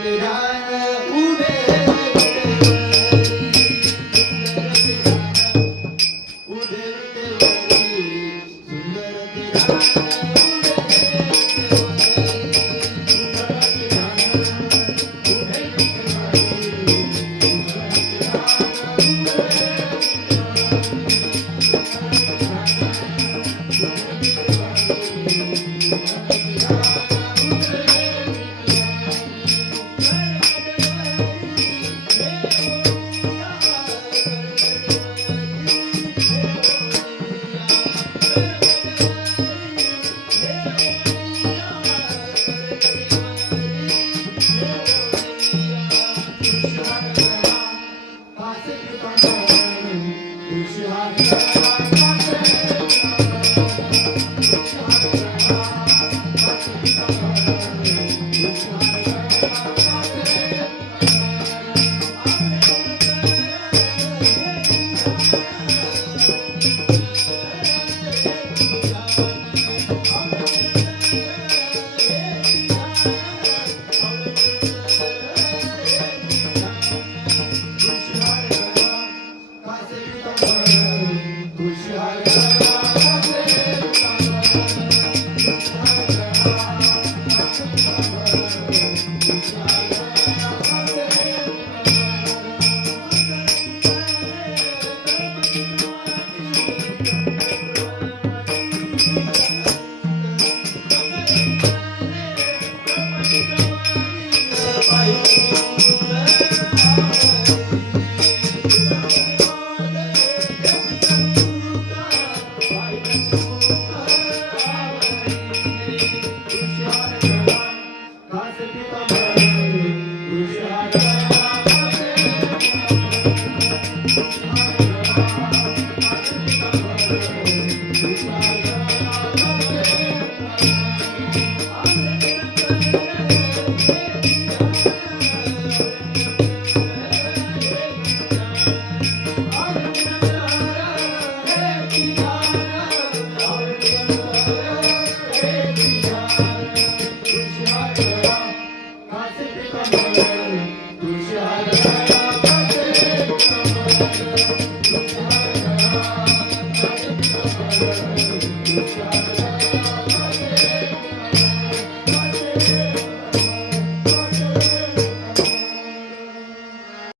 Hare Thank you. Thank you. Krishna